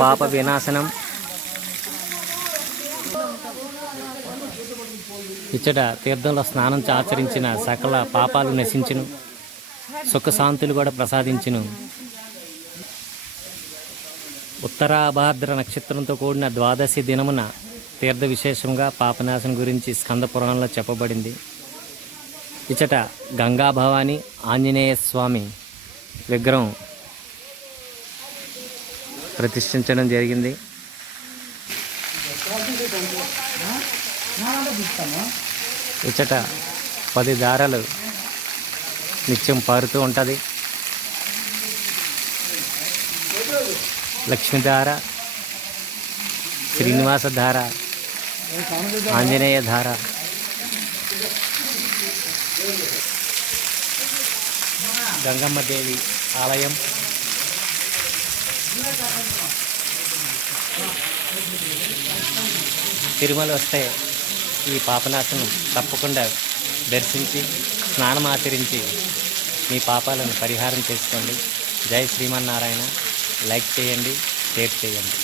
పాప వినాశనం. ఇచ్చట తీర్థంలో స్నానం ఆచరించిన సకల పాపాలు నశించును. సుఖశాంతులు కూడా ప్రసాదించును. ఉత్తరాభాద్ర నక్షత్రంతో కూడిన ద్వాదశి దినమున తీర్థ విశేషంగా పాపనాశనం గురించి స్కంద పురాణంలో చెప్పబడింది. ఇచ్చట గంగా భవాని ఆంజనేయ స్వామి విగ్రహం ప్రతిష్ఠించడం జరిగింది. ఇచ్చట పది దారాలు నిత్యం పారుతూ ఉంటుంది. లక్ష్మీధార శ్రీనివాస ధార ఆంజనేయ ధార గంగమ్మ దేవి ఆలయం. తిరుమల వస్తే ఈ పాపనాశనం తప్పకుండా దర్శించి స్నానం ఆచరించి మీ పాపాలను పరిహారం చేసుకోండి. జై శ్రీమన్నారాయణ. లైక్ చేయండి షేర్ చేయండి.